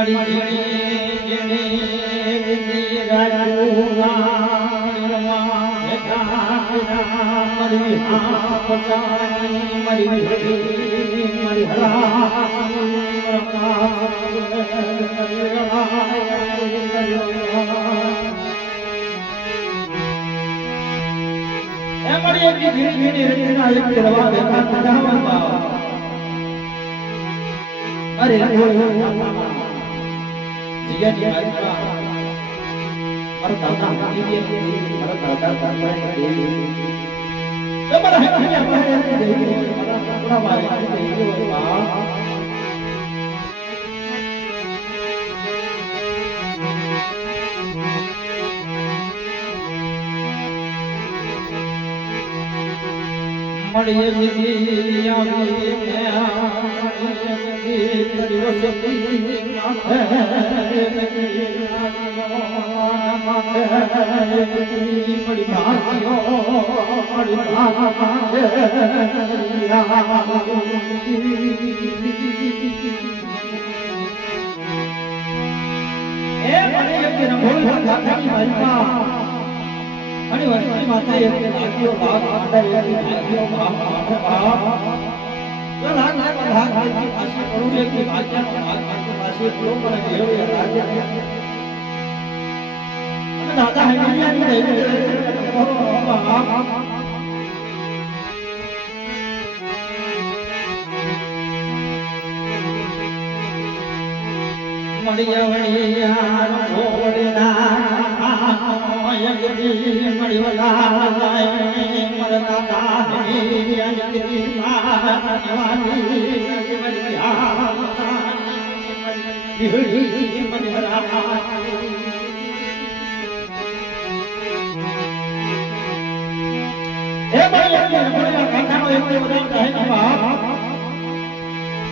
અરે જીયા જી મારા દાદા મારા દાદા તમારા હૈયા મારા ભાઈ મળીએ વિધિ આવી અને વસ્તી માતા એક લાગ્યો ભાગ આડા એક લાગ્યો ભાગ તો લાગ ભાગ આશી કરું એક વાક્ય ભાગ આશી લો પર ગયો રાજ્ય અને દાદા હૈયાની મળ્યા વણિયા ભોળના યગદી મળ્યા મરતા દાહી અંજલી માનવાની મળ્યા વિહળી મનહરા એ મળ્યા કાકાનો એક ઉદાહરણ કહે છે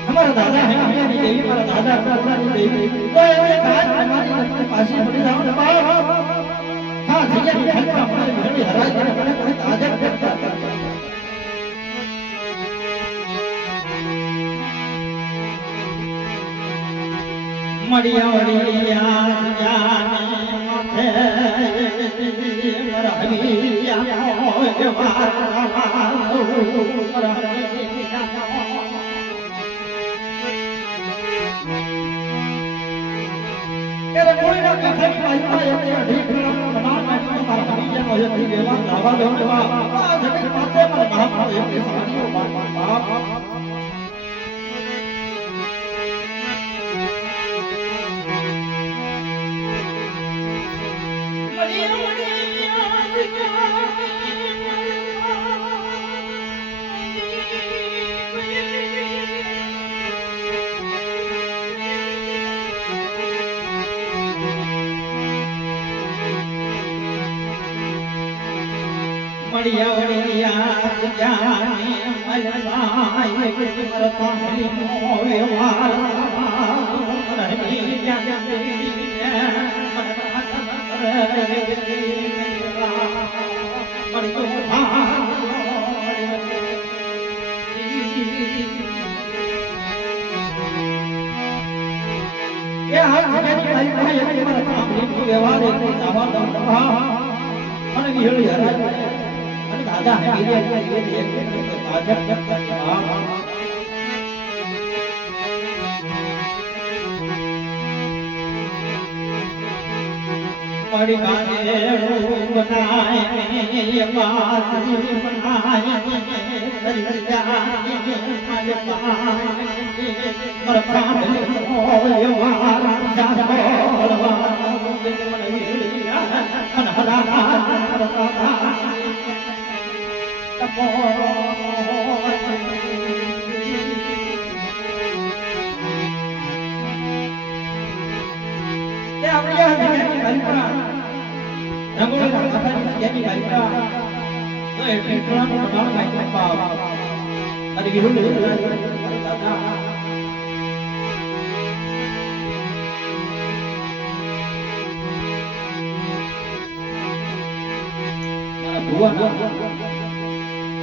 हमारा दादा है हमारी देवी हमारा दादा हमारी देवी तो ये बात हमारी पासी पड़ी जाओ ना बाप हां ठीक है हमारे घड़ी हरा के अपने ताजा करता मड़िया मड़िया जाने माथे मरहमिया होए मारा तेरे कोई ना कथा की महिमा ये ठीक बना मैं मारा हरिया को ये देवा दावा देवा आ जगत माते पर महाभाव ये सारियो बाप बढ़िया बढ़िया जाने मलवाए मरता मोए वाला रही व्यवहार दादा है बड़ी बातें बनाए बात बनाए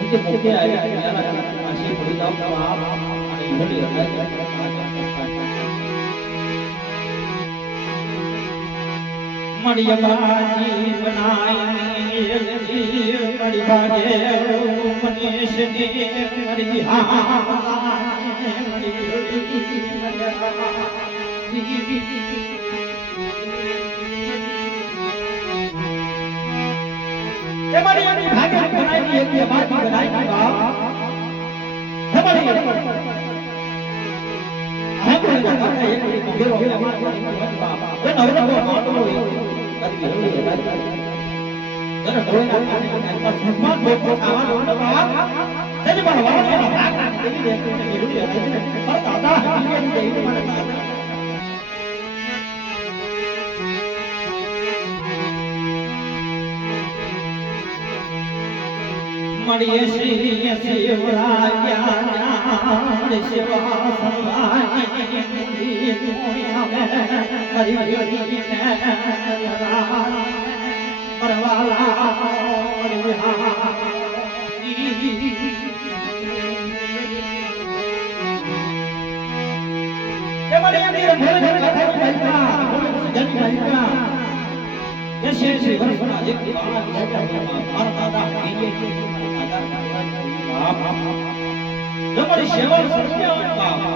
इनके मुख्य आया आशी पड़ी जाओ आप મળી બાજી બનાઈ મળી બાજે મનીષ ની મળી તમારી એની ભાગે બનાવી એક બાજી બનાવી બાપ તમારી મળીએ શ્રી શિવરાયા શિવા સંભાઈ તમારી સેવા સત્ય